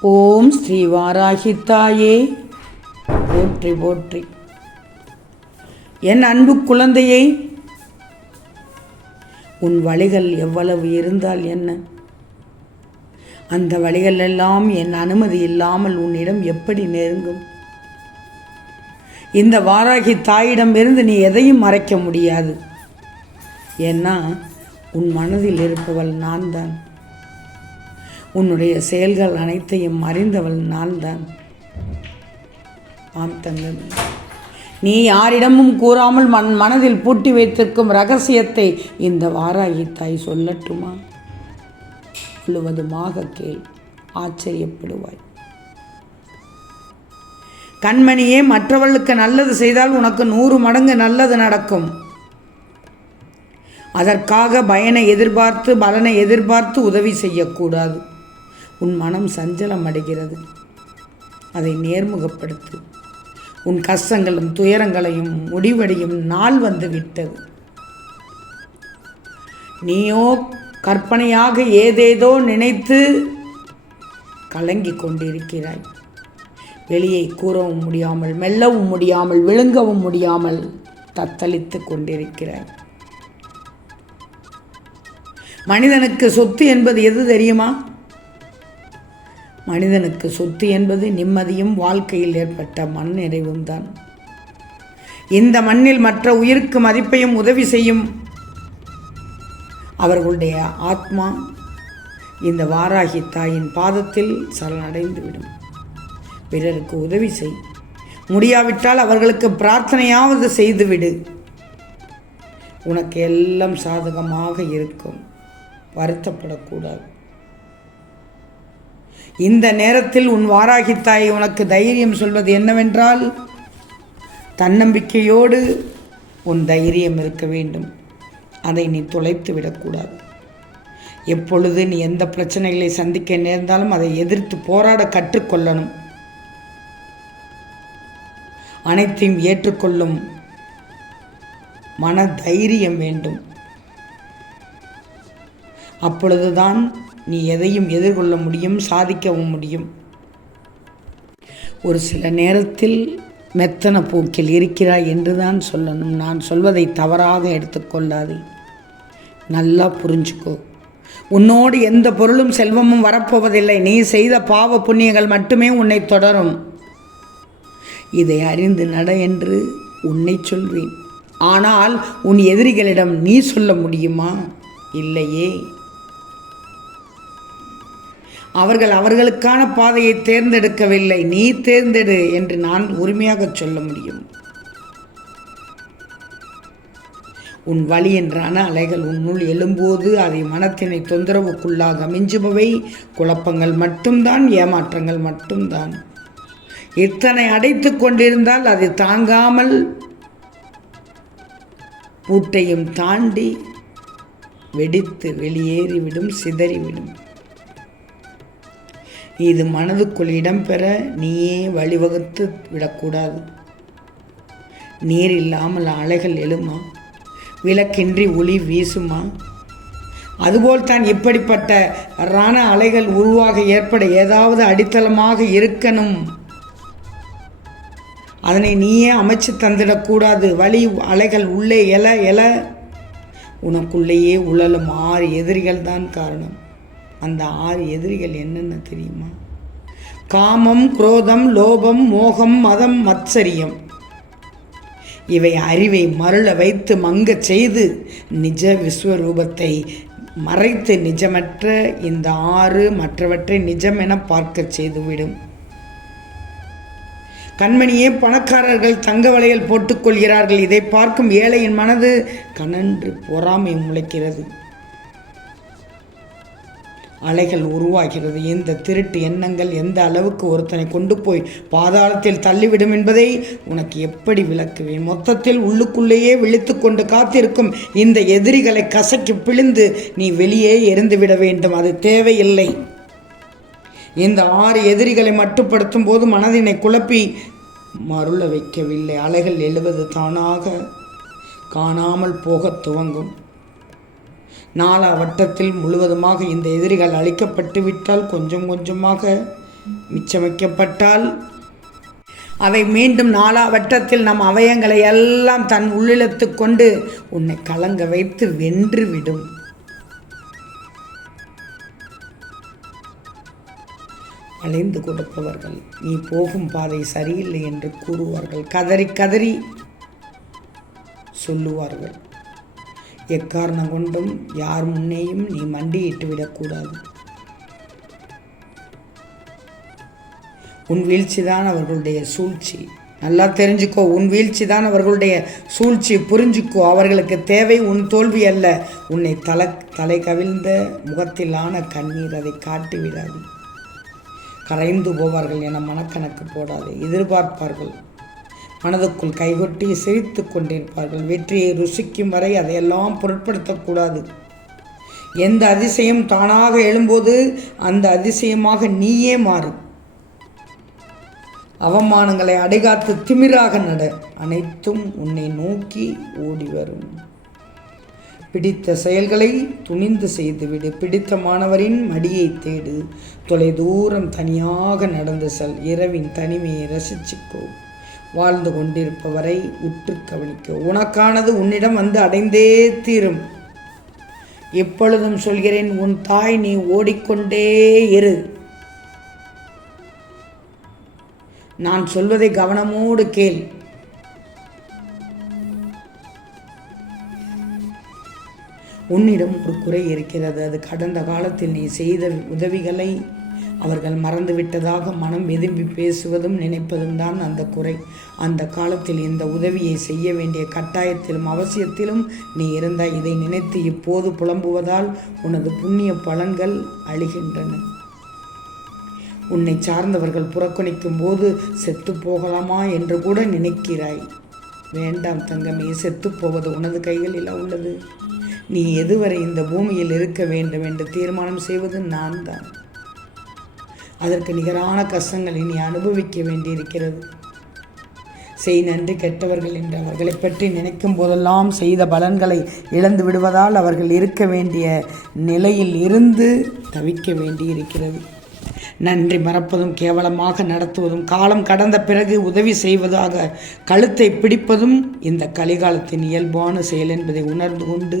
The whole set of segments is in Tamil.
ஓம் ஸ்ரீ வாராகி தாயே. போற்றி போற்றி. என் அன்பு குழந்தையை உன் வழிகள் எவ்வளவு இருந்தால் என்ன? அந்த வழிகள் எல்லாம் என் அனுமதி இல்லாமல் உன்னிடம் எப்படி நெருங்கும்? இந்த வாராகி தாயிடமிருந்து நீ எதையும் மறைக்க முடியாது. ஏன்னா உன் மனதில் இருப்பவள் நான் தான் உன்னுடைய செயல்கள் அனைத்தையும் அறிந்தவள் நான் தான் ஆம் தங்கம் நீ யாரிடமும் கூறாமல் மன் மனதில் பூட்டி வைத்திருக்கும் ரகசியத்தை இந்த வாராகி தாய் சொல்லட்டுமா? முழுவதுமாக கேள். ஆச்சரியப்படுவாய். கண்மணியே மற்றவர்களுக்கு நல்லது செய்தால் உனக்கு நூறு மடங்கு நல்லது நடக்கும். அதற்காக பயனை எதிர்பார்த்து பலனை எதிர்பார்த்து உதவி செய்யக்கூடாது. உன் மனம் சஞ்சலம் அடைகிறது அதை நேர்முகப்படுத்து. உன் கஷ்டங்களும் துயரங்களையும் முடிவடையும் நாள் வந்து விட்டது. நீயோ கற்பனையாக ஏதேதோ நினைத்து கலங்கிக் கொண்டிருக்கிறாய். வெளியே கூறவும் முடியாமல் மெல்லவும் முடியாமல் விழுங்கவும் முடியாமல் தத்தளித்து கொண்டிருக்கிறாய். மனிதனுக்கு சொத்து என்பது எது தெரியுமா? மனிதனுக்கு சொத்து என்பது நிம்மதியும் வாழ்க்கையில் ஏற்பட்ட மண் நிறைவும் தான். இந்த மண்ணில் மற்ற உயிருக்கு மதிப்பையும் உதவி செய்யும் அவர்களுடைய ஆத்மா இந்த வாராகி தாயின் பாதத்தில் சரணடைந்துவிடும். பிறருக்கு உதவி செய். முடியாவிட்டால் அவர்களுக்கு பிரார்த்தனையாவது செய்துவிடு. உனக்கு எல்லாம் சாதகமாக இருக்கும். வருத்தப்படக்கூடாது. இந்த நேரத்தில் உன் வாராகி தாய் உனக்கு தைரியம் சொல்வது என்னவென்றால் தன்னம்பிக்கையோடு உன் தைரியம் இருக்க வேண்டும். அதை நீ தொலைத்து விடக்கூடாது. எப்பொழுது நீ எந்த பிரச்சனைகளை சந்திக்க நேர்ந்தாலும் அதை எதிர்த்து போராட கற்றுக்கொள்ளணும். அனைத்தையும் ஏற்றுக்கொள்ளும் மன தைரியம் வேண்டும். அப்பொழுதுதான் நீ எதையும் எதிர்கொள்ள முடியும் சாதிக்கவும் முடியும். ஒரு சில நேரத்தில் மெத்தன போக்கில் இருக்கிறாய் என்று தான் சொல்லணும். நான் சொல்வதை தவறாக எடுத்துக்கொள்ளாதே நல்லா புரிஞ்சுக்கோ. உன்னோடு எந்த பொருளும் செல்வமும் வரப்போவதில்லை. நீ செய்த பாவ புண்ணியங்கள் மட்டுமே உன்னை தொடரும். இதை அறிந்து நட என்று உன்னை சொல்வேன். ஆனால் உன் எதிரிகளிடம் நீ சொல்ல முடியுமா? இல்லையே. அவர்கள் அவர்களுக்கான பாதையை தேர்ந்தெடுக்கவில்லை. நீ தேர்ந்தெடு என்று நான் உரிமையாக சொல்ல முடியும். உன் வழி என்றான அலைகள் உன்னுள் எழும்போது அதை மனத்தினை தொந்தரவுக்குள்ளாக மிஞ்சுபவை. குழப்பங்கள் மட்டும்தான் ஏமாற்றங்கள் மட்டும்தான். இத்தனை அடைத்து கொண்டிருந்தால் அது தாங்காமல் பூட்டையும் தாண்டி வெடித்து வெளியேறிவிடும் சிதறிவிடும். இது மனதுக்குள் இடம்பெற நீயே வழிவகுத்து விடக்கூடாது. நீர் இல்லாமல் அலைகள் எழுமா? விளக்கின்றி ஒளி வீசுமா? அதுபோல் தான் இப்படிப்பட்ட ரண அலைகள் உருவாக ஏற்பட ஏதாவது அடித்தளமாக இருக்கணும். அதனை நீயே அமைச்சு தந்திடக்கூடாது. வழி அலைகள் உள்ளே எல எல உனக்குள்ளேயே உழலும் ஆறு எதிரிகள் தான் காரணம். அந்த ஆறு எதிரிகள் என்னென்ன தெரியுமா? காமம் குரோதம் லோபம் மோகம் மதம் மத்சரியம். இவை அறிவை மருள வைத்து மங்கச் செய்து நிஜ விஸ்வரூபத்தை மறைத்து நிஜமற்ற இந்த ஆறு மற்றவற்றை நிஜம் என பார்க்கச் செய்துவிடும். கண்மணியே பணக்காரர்கள் தங்க வளையல் போட்டுக்கொள்கிறார்கள் இதை பார்க்கும் ஏழையின் மனது கனன்று பொறாமை முளைக்கிறது. அலைகள் உருவாகிறது. இந்த திருட்டு எண்ணங்கள் எந்த அளவுக்கு ஒருத்தனை கொண்டு போய் பாதாளத்தில் தள்ளிவிடும் என்பதை உனக்கு எப்படி விளக்குவேன்? மொத்தத்தில் உள்ளுக்குள்ளேயே விழித்து கொண்டு காத்திருக்கும் இந்த எதிரிகளை கசக்கி பிழிந்து நீ வெளியே எரிந்துவிட வேண்டும். அது தேவையில்லை. இந்த ஆறு எதிரிகளை மட்டுப்படுத்தும் போது மனதினை குழப்பி மருள வைக்கவில்லை. அலைகள் எழுவது தானாக காணாமல் போகத் துவங்கும். நாலா வட்டத்தில் முழுவதுமாக இந்த எதிரிகள் அழிக்கப்பட்டு விட்டால் கொஞ்சம் கொஞ்சமாக மிச்சமைக்கப்பட்டால் அவை மீண்டும் நாலா வட்டத்தில் நம் அவயங்களை எல்லாம் தன் உள்ளிழத்து கொண்டு உன்னை கலங்க வைத்து வென்றுவிடும் அலைந்து கொடுப்பவர்கள் நீ போகும் பாதை சரியில்லை என்று கூறுவார்கள். கதறி கதறி சொல்லுவார்கள். எக்காரணம் கொண்டும் யார் முன்னேயும் நீ மண்டியிட்டு விடக்கூடாது. உன் வீழ்ச்சி தான் அவர்களுடைய சூழ்ச்சி. நல்லா தெரிஞ்சுக்கோ உன் வீழ்ச்சி தான் அவர்களுடைய சூழ்ச்சி. புரிஞ்சுக்கோ அவர்களுக்கு தேவை உன் தோல்வி அல்ல. உன்னை தலை தலை கவிழ்ந்த முகத்திலான கண்ணீர் அதை காட்டிவிடாது. கரைந்து போவார்கள் என மனக்கணக்கு போடாது எதிர்பார்ப்பார்கள். மனதுக்குள் கைகொட்டி சிரித்து கொண்டிருப்பார்கள். வெற்றியை ருசிக்கும் வரை அதையெல்லாம் பொருட்படுத்தக்கூடாது. எந்த அதிசயம் தானாக எழும்போது அந்த அதிசயமாக நீயே மாறு அவமானங்களை அடைகாத்து திமிராக நட. அனைத்தும் உன்னை நோக்கி ஓடி வரும். பிடித்த செயல்களை துணிந்து செய்துவிடு. பிடித்த மாணவரின் மடியை தேடு. தொலை தூரம் தனியாக நடந்து செல். இரவின் தனிமையை ரசிச்சுக்கோ. வாழ்ந்து கொண்டிருப்பவரை உற்று கவனிக்க. உனக்கானது உன்னிடம் வந்து அடைந்தே தீரும். எப்பொழுதும் சொல்கிறேன் உன் தாய் நீ ஓடிக்கொண்டே இரு. நான் சொல்வதை கவனமோடு கேள். உன்னிடம் ஒரு குறை இருக்கிறது. அது கடந்த காலத்தில் நீ செய்த உதவிகளை அவர்கள் மறந்துவிட்டதாக மனம் விரும்பி பேசுவதும் நினைப்பதும் தான் அந்த குறை. அந்த காலத்தில் இந்த உதவியை செய்ய வேண்டிய கட்டாயத்திலும் அவசியத்திலும் நீ இருந்தாய். இதை நினைத்து இப்போது புலம்புவதால் உனது புண்ணிய பலன்கள் அழிகின்றன. உன்னை சார்ந்தவர்கள் புறக்கணிக்கும் போது செத்து போகலாமா என்று கூட நினைக்கிறாய். வேண்டாம் தங்கமே செத்துப்போவது உனது கைகளில் உள்ளது. நீ எதுவரை இந்த பூமியில் இருக்க வேண்டும் என்று தீர்மானம் செய்வது நான் தான் அதற்கு நிகரான கஷ்டங்கள் இனி அனுபவிக்க வேண்டியிருக்கிறது. செய் நன்றி கெட்டவர்கள் என்று அவர்களை பற்றி நினைக்கும் போதெல்லாம் செய்த பலன்களை இழந்து விடுவதால் அவர்கள் இருக்க வேண்டிய நிலையில் இருந்து தவிக்க வேண்டியிருக்கிறது. நன்றி மறப்பதும் கேவலமாக நடத்துவதும் காலம் கடந்த பிறகு உதவி செய்வதாக கழுத்தை பிடிப்பதும் இந்த கலிகாலத்தின் இயல்பான செயல் என்பதை உணர்ந்து கொண்டு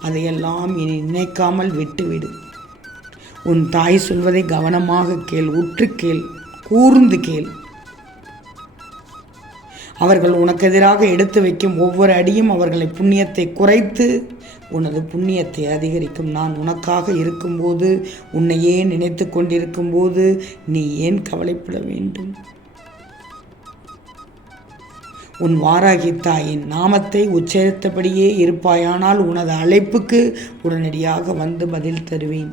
அதையெல்லாம் இனி நினைக்காமல் விட்டுவிடு. உன் தாய் சொல்வதை கவனமாக கேள் உற்று கேள் கூர்ந்து கேள். அவர்கள் உனக்கு எதிராக எடுத்து வைக்கும் ஒவ்வொரு அடியும் அவர்களை புண்ணியத்தை குறைத்து உனது புண்ணியத்தை அதிகரிக்கும். நான் உனக்காக இருக்கும்போது உன்னையே நினைத்து கொண்டிருக்கும் போது நீ ஏன் கவலைப்பட வேண்டும்? உன் வாராகி தாயின் நாமத்தை உச்சரித்தபடியே இருப்பாயானால் உனது அழைப்புக்கு உடனடியாக வந்து பதில் தருவேன்.